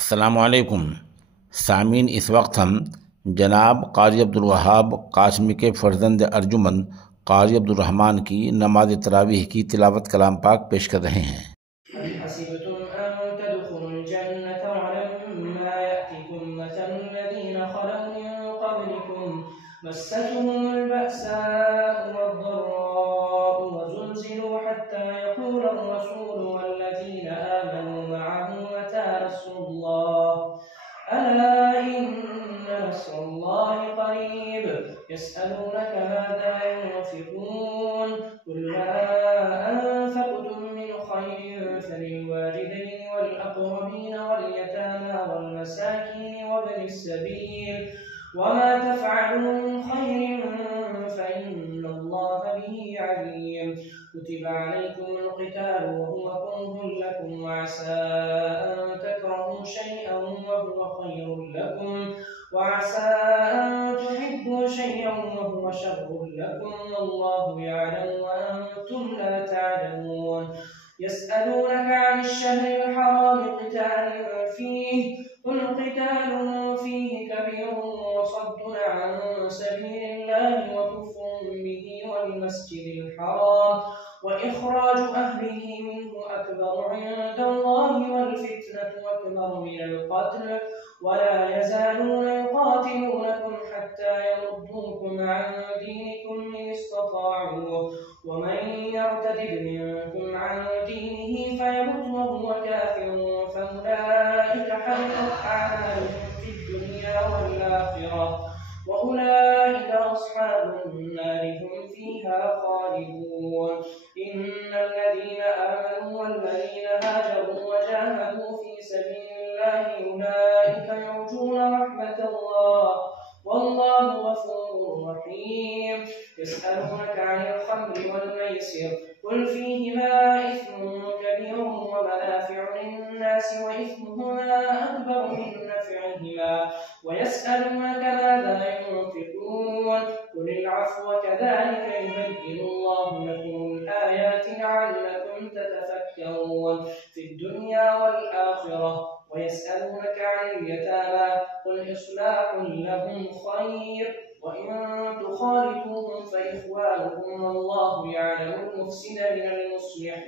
अस्सलामुअलैकुम सामीन। इस वक्त हम जनाब क़ाज़ी अब्दुल वहाब क़ासमी के फ़र्ज़ंद अर्जुमन क़ाज़ी अब्दुल रहमान की नमाज तरावीह की तिलावत कलाम पाक पेश कर रहे हैं। ألا إن نصر الله قريب يسألونك ماذا ينفقون قل ما أنفقتم من خير فللوالدين والأقربين واليتامى والمساكين وابن السبيل وما تفعلوا من خير فإن الله به عليم كتب عليكم القتال وهو كره لكم وعسى أن تكرهوا شيئا وهو خير لكم وعسى أن تحبوا شيئا وهو شر لكم والله يعلم وأنتم لا تعلمون يسألونك عن الشهر الحرام قتال فيه قل قتال فيه كبير وصد عن سبيل الله وكفر به والمسجد الحرام وإخراج أهله منه أكبر عند الله والفتنة أكبر من القتل ولا يزالون يقاتلونكم حتى يردوكم عن دينكم إن استطاعوا ومن يرتد منكم عن دينه فيمت وهو كافر فأولئك حبطت أعمالهم في الدنيا والآخرة وأولئك أصحاب النار هم فيها خالدون إن الذين آمنوا والذين هاجروا وجاهدوا في سبيل الله أولئك يرجون رحمة الله والله غفور رحيم يسألونك عن الخمر والميسر قل فيهما إثم كبير ومنافع للناس وإثمهما أكبر من نفعهما ويسألونك ماذا ينفقون قل العفو كذلك يبين الله لكم الآيات لعلكم تتفكرون في الدنيا والآخرة ويسألونك عن اليتامى قل إصلاح لهم خير وإن تخالطوهم فإخوانكم والله يعلم المفسد من المصلح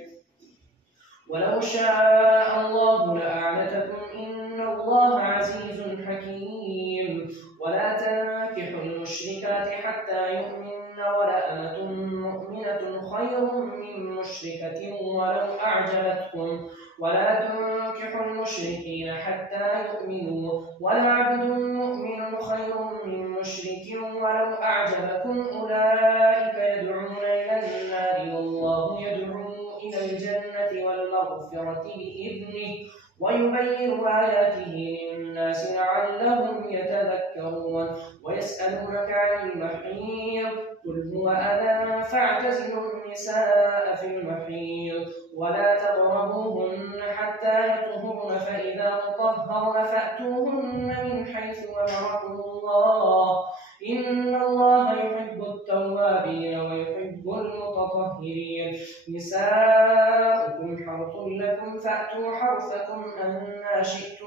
ولو شاء الله لأعنتكم إن الله عزيز حكيم ولا تنكحوا المشركات حتى يؤمنن ولأمة مؤمنة خير من مشركة ولو أعجبتكم ولا تنكحوا المشركين حتى يؤمنوا ولعبد مؤمن خير من مشرك ولو أعجبكم أولئك يدعون إلى النار والله يدعو إلى الجنة والمغفرة بإذنه ويبين آياته للناس لعلهم يتذكرون ويسألونك عن المحيض قل هو أذى فاعتزلوا النساء في المحيض ولا تقربوهن حتى يطهرن فإذا تطهرن فأتوهن من حيث أمركم الله إن الله يحب التوابين ويحب المتطهرين نساؤكم حرث لكم فأتوا حرثكم أنى شئتم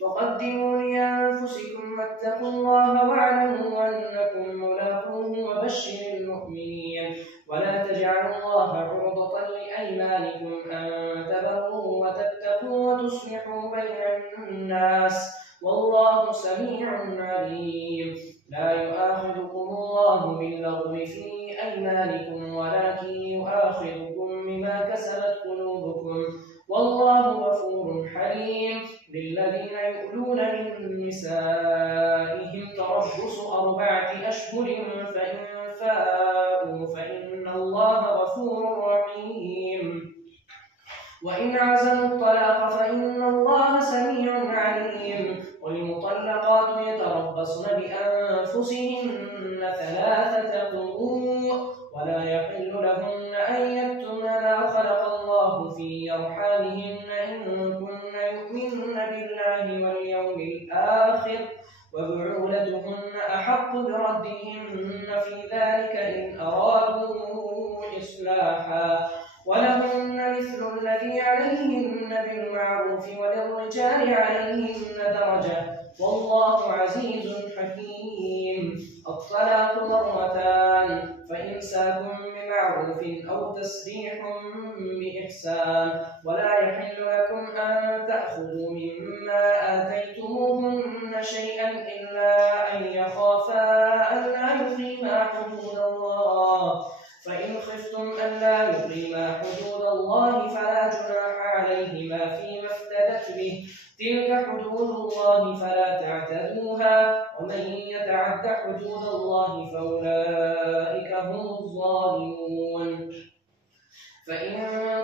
وقدموا لأنفسكم واتقوا الله واعلموا أنكم ملاقوه وبشر المؤمنين ولا تجعلوا الله عرضة لأيمانكم أن تبروا وتتقوا وتصلحوا بين الناس والله سميع عليم لا يؤاخذكم الله باللغو في أيمانكم ولكن يؤاخذكم بما كسبت قلوبكم والله غفور حليم للذين يؤلون من نسائهم تربص 4 أشهر فإن فاءوا فإن الله غفور رحيم وإن عزموا الطلاق فإن الله سميع عليم والمطلقات يتربصن بأنفسهن 3 قروء ولا يحل لهن أن يكتمن ما خلق الله في أرحامهن إن كن يؤمن بالله واليوم الآخر وبعولتهن أحق بردهن في ذلك إن أرادوا إصلاحا ولهن مثل الذي عليهن بالمعروف وللرجال عليهن درجة والله عزيز حكيم. الطلاق مرتان فإمساك بمعروف أو تسريح بإحسان ولا يحل لكم أن تأخذوا مما آتيتموهن شيئا إلا أن يخافا ألا يقيما حدود الله فإن خفتم ألا يقيما حدود الله فلا جناح عليهما فيما افتدت به تلك حدود الله فلا تعتدوها ومن يتعد حدود الله فأولئك هم الظالمون. فإن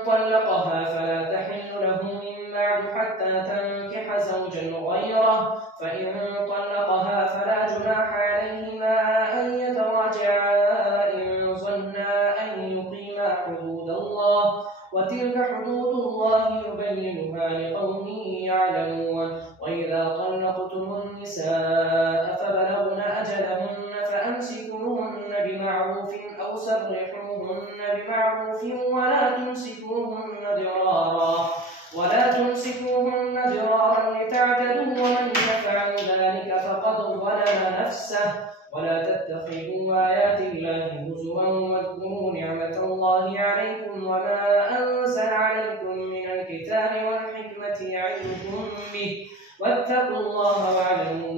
طلقها فلا تحل له من بعد حتى تنكح زوجا غيره فإن طلقها فلا جناح عليهما أن يتراجعا إن ظنا أن يقيما حدود الله وتلك حدود الله يبينها لقوم يعلمون. وإذا طلقتم النساء فبلغن أجلهن فأمسكوهن بمعروف أو سرحوهن بمعروف ولا تمسكوهن ضرارا لتعتدوا ومن يفعل ذلك فقد ظلم نفسه. ولا تتخذوا آيات الله هزوا واذكروا نعمة الله عليكم وما أنزل عليكم من الكتاب والحكمة يعظكم به واتقوا الله واعلموا